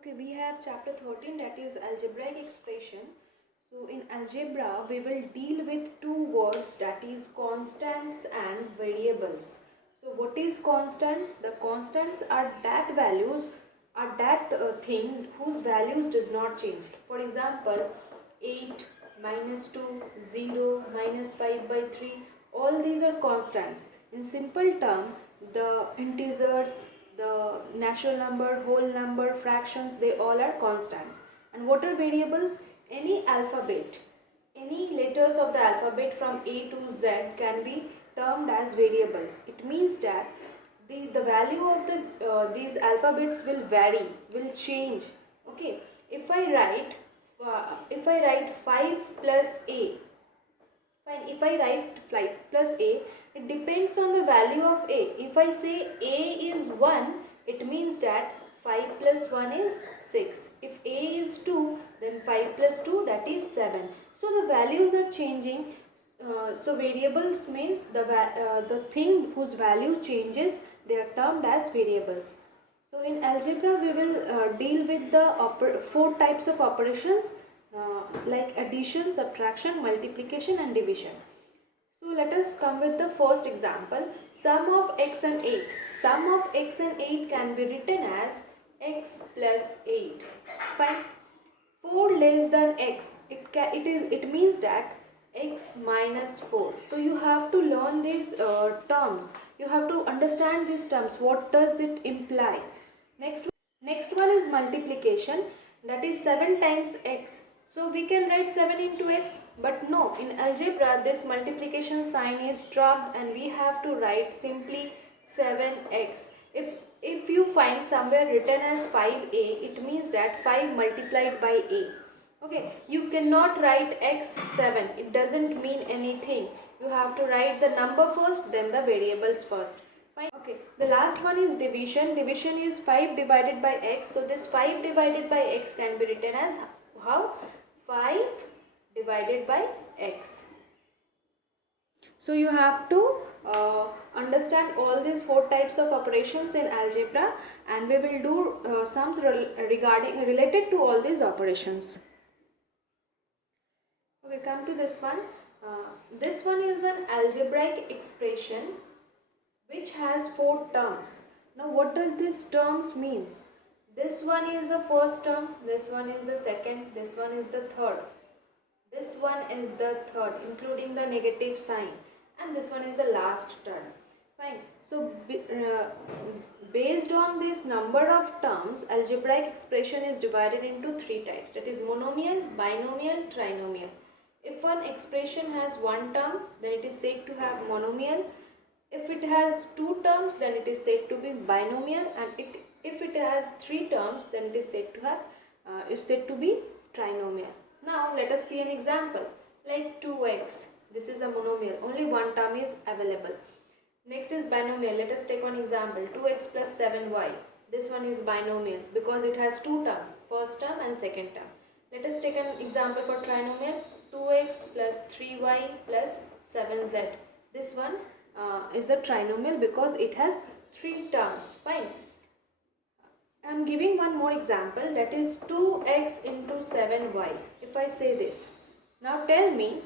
Okay, we have chapter 13, that is algebraic expression. So in algebra we will deal with two words, that is constants and variables. So what is constants? The constants are that values, are that thing whose values does not change. For example, 8, minus 2, 0, minus 5 by 3, all these are constants. In simple term, the integers, the natural number, whole number, fractions, they all are constants. And what are variables? Any alphabet, any letters of the alphabet from A to Z can be termed as variables. It means that the value of these alphabets will vary, will change. Okay, if I write 5 plus A, fine, if I write 5 plus A, it depends on the value of A. If I say A is 1, it means that 5 plus 1 is 6. If A is 2, then 5 plus 2, that is 7. So the values are changing. So variables means the thing whose value changes, they are termed as variables. So in algebra we will deal with the four types of operations like addition, subtraction, multiplication and division. So let us come with the first example. Sum of x and 8. Sum of x and 8 can be written as x plus 8. Fine. 4 less than x. It means that x minus 4. So you have to learn these terms. You have to understand these terms. What does it imply? Next one is multiplication, that is 7 times x. So we can write 7 into x, but no, in algebra this multiplication sign is dropped and we have to write simply 7x. If you find somewhere written as 5a, it means that 5 multiplied by a. Okay, you cannot write x 7, it doesn't mean anything. You have to write the number first, then the variables first. Fine. Okay, the last one is division. Division is 5 divided by x. So this 5 divided by x can be written as how? 5 divided by x. So you have to understand all these four types of operations in algebra, and we will do sums related to all these operations. Okay, come to this one. This one is an algebraic expression which has four terms. Now what does this terms means? This one is the first term, this one is the second, this one is the third, this one is the third including the negative sign, and this one is the last term. Fine. So based on this number of terms, algebraic expression is divided into three types, that is monomial, binomial, trinomial. If one expression has one term, then it is said to have monomial. If it has two terms, then it is said to be binomial, and if it has three terms, then it is said to have it's said to be trinomial. Now let us see an example like 2x. This is a monomial, only one term is available. Next is binomial. Let us take one example, 2x plus 7y. This one is binomial because it has two terms, first term and second term. Let us take an example for trinomial, 2x plus 3y plus 7z. This one is a trinomial because it has three terms. Fine. I am giving one more example, that is 2x into 7y. If I say this, now tell me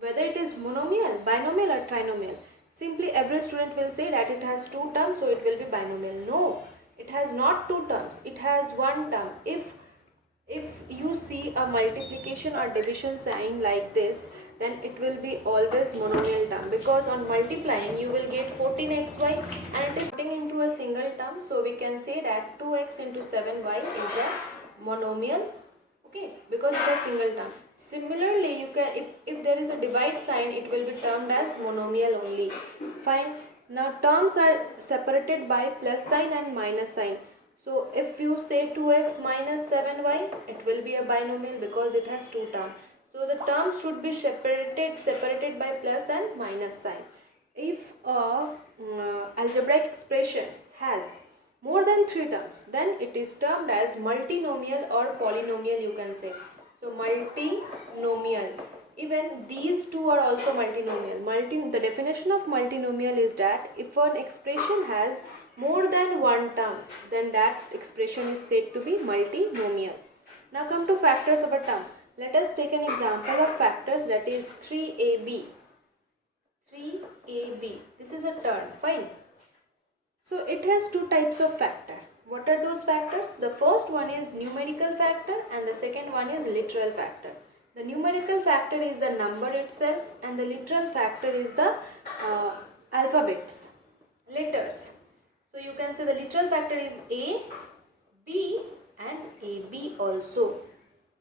whether it is monomial, binomial or trinomial. Simply every student will say that it has two terms, so it will be binomial. No, it has not two terms, it has one term. If you see a multiplication or division sign like this, then it will be always monomial term, because on multiplying you will get 14xy and it is cutting into a single term, so we can say that 2x into 7y is a monomial, okay, because it is a single term. Similarly, you can, if there is a divide sign, it will be termed as monomial only. Fine. Now terms are separated by plus sign and minus sign. So if you say 2x minus 7y, it will be a binomial because it has two terms. So the terms should be separated by plus and minus sign. If a algebraic expression has more than three terms, then it is termed as multinomial or polynomial, you can say. So multinomial. Even these two are also multinomial. The definition of multinomial is that if an expression has more than one terms, then that expression is said to be multinomial. Now come to factors of a term. Let us take an example of factors, that is 3ab. 3ab. This is a term. Fine. So it has two types of factor. What are those factors? The first one is numerical factor and the second one is literal factor. The numerical factor is the number itself and the literal factor is the alphabets, letters. So you can say the literal factor is A, B and AB also.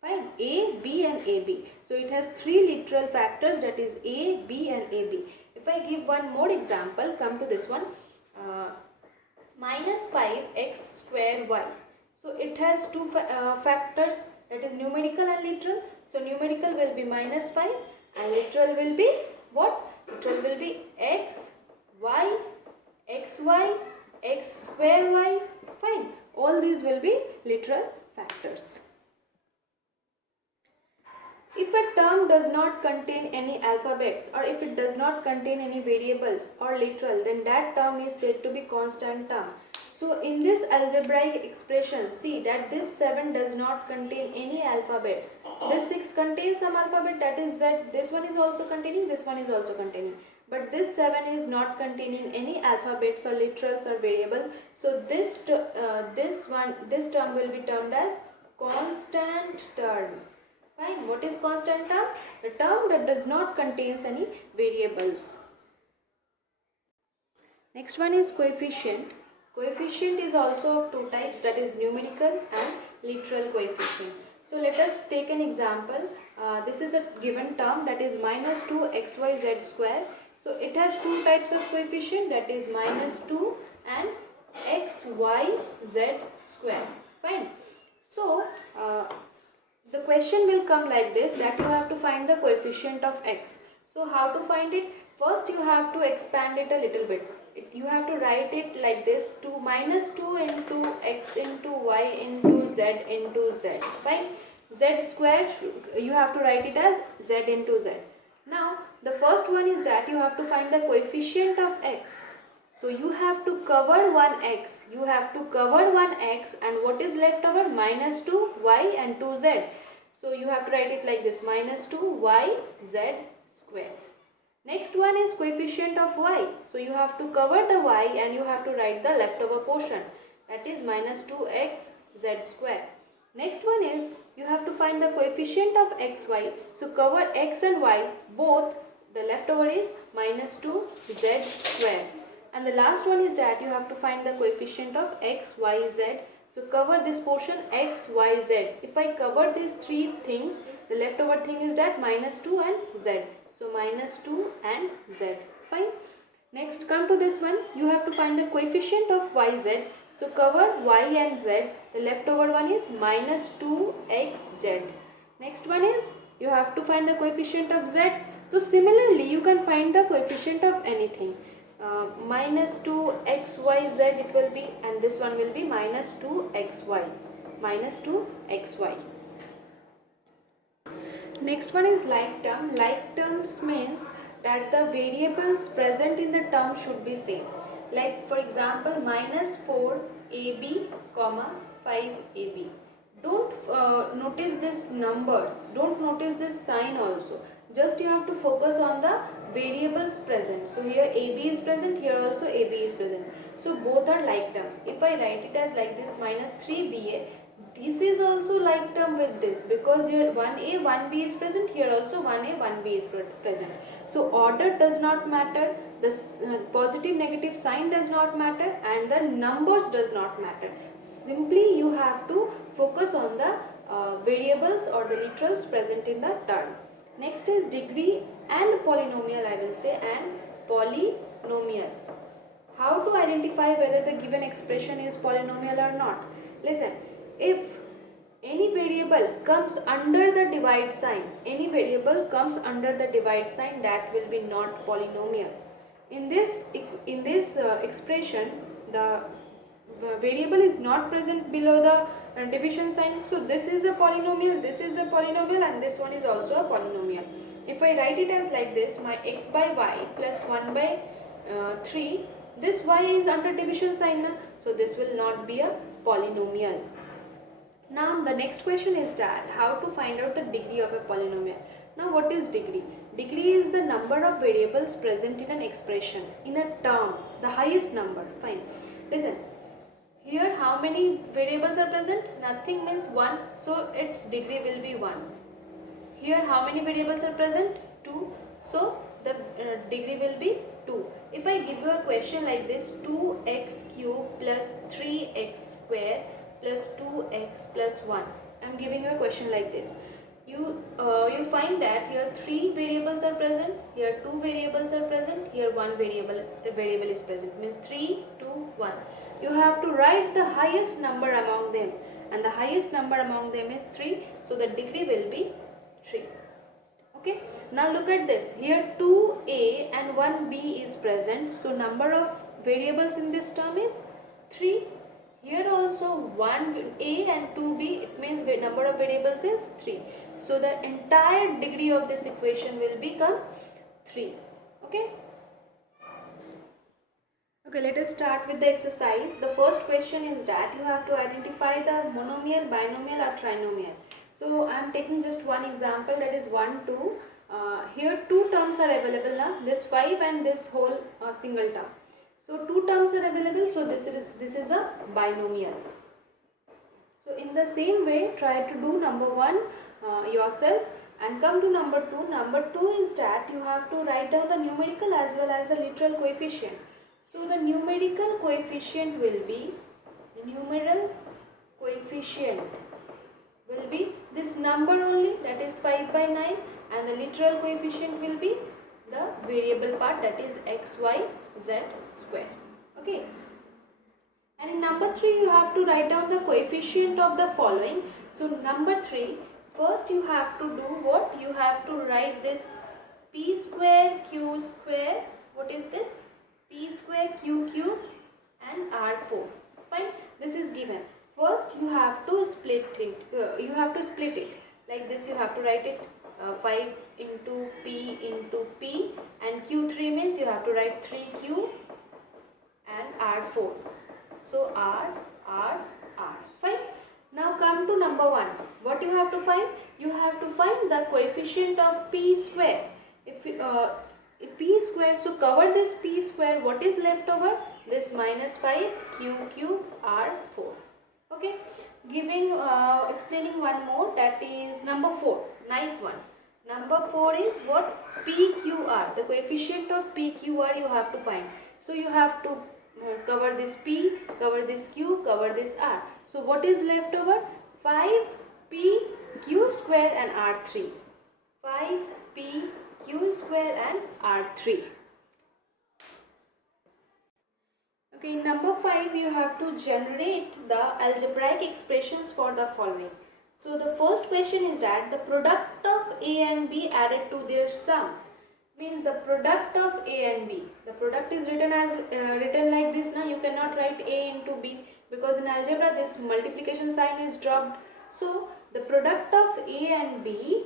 Fine, A, B and AB. So it has three literal factors, that is A, B and AB. If I give one more example, come to this one. Minus 5x square y. So it has two factors, that is numerical and literal. So numerical will be minus 5 and literal will be what? Literal will be x, y, xy, x square y. Fine. All these will be literal factors. If a term does not contain any alphabets or if it does not contain any variables or literal, then that term is said to be constant term. So in this algebraic expression, see that this 7 does not contain any alphabets. This 6 contains some alphabet, that is that this one is also containing, this one is also containing. But this 7 is not containing any alphabets or literals or variable. So this term will be termed as constant term. Fine. What is constant term? The term that does not contain any variables. Next one is coefficient. Coefficient is also of two types, that is numerical and literal coefficient. So let us take an example. This is a given term, that is minus 2xyz square. So it has two types of coefficient, that is minus 2 and xyz square. Fine. So the question will come like this, that you have to find the coefficient of x. So how to find it? First you have to expand it a little bit. You have to write it like this, minus 2 into x into y into z into z. Fine. Z square, you have to write it as z into z. Now the first one is that you have to find the coefficient of x. So you have to cover one x. You have to cover one x, and what is left over? Minus 2y and 2z. So you have to write it like this, minus 2yz square. Next one is coefficient of y. So you have to cover the y and you have to write the leftover portion, that is minus 2xz square. Next one is you have to find the coefficient of xy. So cover x and y both, the leftover is minus 2z square. And the last one is that you have to find the coefficient of x, y, z. So cover this portion x, y, z. If I cover these three things, the leftover thing is that minus 2 and z. So minus 2 and z. Fine. Next come to this one. You have to find the coefficient of yz. So cover y and z. The leftover one is minus 2xz. Next one is you have to find the coefficient of z. So similarly you can find the coefficient of anything. Minus 2xyz it will be, and this one will be minus 2xy. Minus 2xy. Next one is like term. Like terms means that the variables present in the term should be same. Like for example, minus 4ab, 5ab. Don't notice this numbers. Don't notice this sign also. Just you have to focus on the variables present. So here AB is present, here also AB is present. So both are like terms. If I write it as like this, minus 3BA, this is also like term with this, because here 1A, 1B is present, here also 1A, 1B is present. So order does not matter, the positive negative sign does not matter, and the numbers does not matter. Simply you have to focus on the variables or the literals present in the term. Next is degree and polynomial, I will say, and polynomial. How to identify whether the given expression is polynomial or not? Listen, if any variable comes under the divide sign, that will be not polynomial. In this expression, the variable is not present below the division sign. So this is a polynomial, this is a polynomial, and this one is also a polynomial. If I write it as like this, my x by y plus 1 by 3 this y is under division sign na, so this will not be a polynomial. Now the next question is that how to find out the degree of a polynomial. Now what is degree? Degree is the number of variables present in an expression, in a term, the highest number. Fine. Listen, here how many variables are present? Nothing means 1, so its degree will be 1. Here how many variables are present? 2, so the degree will be 2. If I give you a question like this, 2x cube plus 3x square plus 2x plus 1, I am giving you a question like this. You find that here 3 variables are present, here 2 variables are present, here 1 variable is present, means 3, 2, 1. You have to write the highest number among them, and the highest number among them is 3, so the degree will be 3. Okay, now look at this. Here 2a and 1b is present, so number of variables in this term is 3. Here also 1a and 2b, it means number of variables is 3. So the entire degree of this equation will become 3. Okay. Okay, let us start with the exercise. The first question is that you have to identify the monomial, binomial or trinomial. So I am taking just one example, that is 1, 2. Here 2 terms are available now, this 5 and this whole single term. So 2 terms are available, so this is a binomial. So in the same way, try to do number 1 yourself and come to number 2. Number 2 is that you have to write down the numerical as well as the literal coefficient. So the numerical coefficient will be, this number only, that is 5 by 9, and the literal coefficient will be the variable part, that is x, y, z square. Okay. And in number 3 you have to write down the coefficient of the following. So number 3, first you have to do what? You have to write this p square, q square, what is this? P square, q cube and r4. Fine, this is given. First you have to split it. Like this you have to write it 5 into p and q3 means you have to write 3q and r4. So r. Fine. Now come to number 1. What you have to find? You have to find the coefficient of p square. If p square, so cover this p square, what is left over? This minus 5 q cube r4. Okay. Explaining one more, that is number 4. Nice one. Number 4 is what? PQR. The coefficient of PQR you have to find. So you have to cover this P, cover this Q, cover this R. So what is left over? 5P Q square and R3. 5P Q square and R3. Okay, in number 5 you have to generate the algebraic expressions for the following. So the first question is that the product of A and B added to their sum, means the product of A and B. The product is written like this. Now you cannot write A into B because in algebra this multiplication sign is dropped. So the product of A and B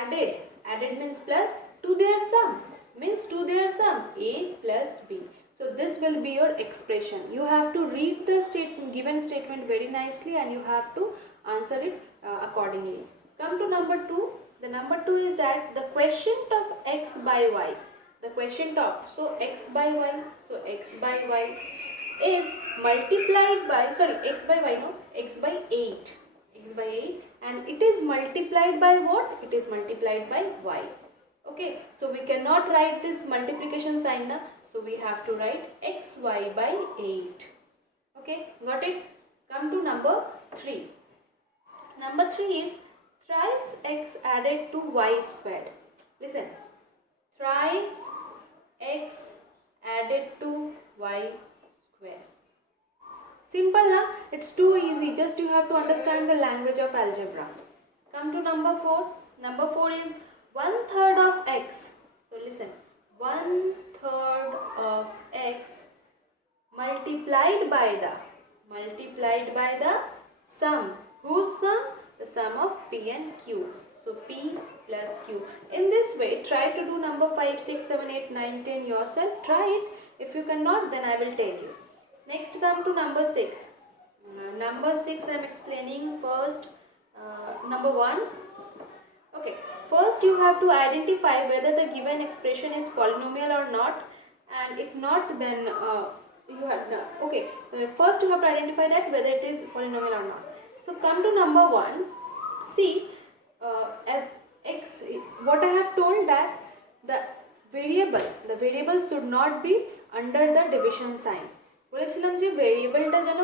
added means plus, to their sum, means to their sum, A plus B. So this will be your expression. You have to read the given statement very nicely and you have to answer it accordingly. Come to number 2. The number 2 is that the quotient of x by y. The quotient of, so x by y. So x by y is multiplied by, x by 8. X by 8, and it is multiplied by what? It is multiplied by y. Okay, so we cannot write this multiplication sign now. So we have to write xy by 8. Okay, got it? Come to number 3. Number 3 is thrice x added to y squared. Listen, thrice x added to y squared. Simple na? It's too easy. Just you have to understand the language of algebra. Come to number 4. Number 4 is 1/3 of x. So listen, 1/3 of x multiplied by the sum. Whose sum? The sum of p and q. So p plus q. In this way, try to do number 5, 6, 7, 8, 9, 10 yourself. Try it. If you cannot, then I will tell you. Next, come to number 6. Number 6 I am explaining first. Number 1. Okay, first you have to identify whether the given expression is polynomial or not, and if not, then you have first you have to identify that whether it is polynomial or not. So come to number 1. See, x, what I have told that the variable should not be under the division sign. বলেছিলাম যে ভেরিয়েবলটা যেন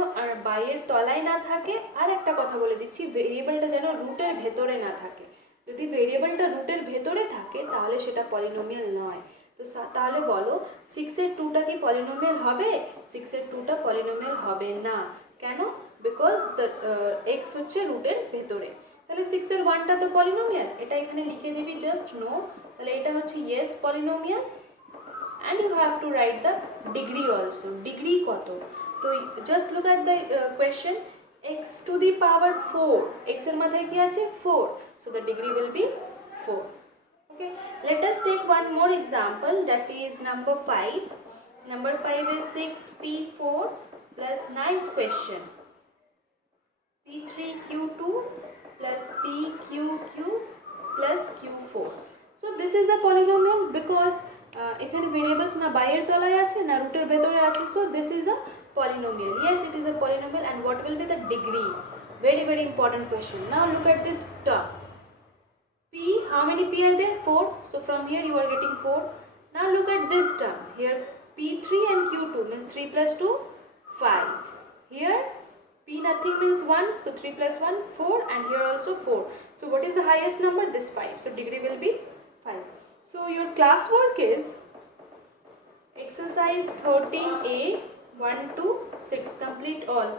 বাইরের তলায় না থাকে, আর একটা কথা বলে দিচ্ছি, ভেরিয়েবলটা যেন রুটের ভেতরে না থাকে। যদি ভেরিয়েবলটা রুটের ভেতরে থাকে তাহলে সেটা পলিনোমিয়াল নয়। তো তাহলে বলো 6 এর 2টা কি পলিনোমিয়াল হবে? 6 এর 2টা পলিনোমিয়াল হবে না। কেন? বিকজ দ্য x হচ্ছে রুটের ভেতরে। তাহলে 6 এর 1টা তো পলিনোমিয়াল, এটা এখানে লিখে দিবি জাস্ট নো। তাহলে এটা হচ্ছে yes polynomial. and you have to write the degree also. Degree koto? So just look at the question, x to the power 4, x er mathe ki ache 4, so the degree will be 4. Okay, let us take one more example, that is number 5. Number 5 is 6p4 plus, nice question, p3q2 plus pqq plus q4. So this is a polynomial because এখানে variables না বাইরের তলায় আছে না রুটের ভেতরে আছে, so this is a polynomial. Yes, it is a polynomial. And what will be the degree? Very very important question. Now look at this term p. How many p are there? 4. So from here you are getting 4. Now look at this term here, p3 and q2 means 3 plus 2 5. Here p nothing means 1, so 3 plus 1 4, and here also 4. So what is the highest number? This 5. So degree will be 5. So your classwork is exercise 13A 1 to 6. Complete all.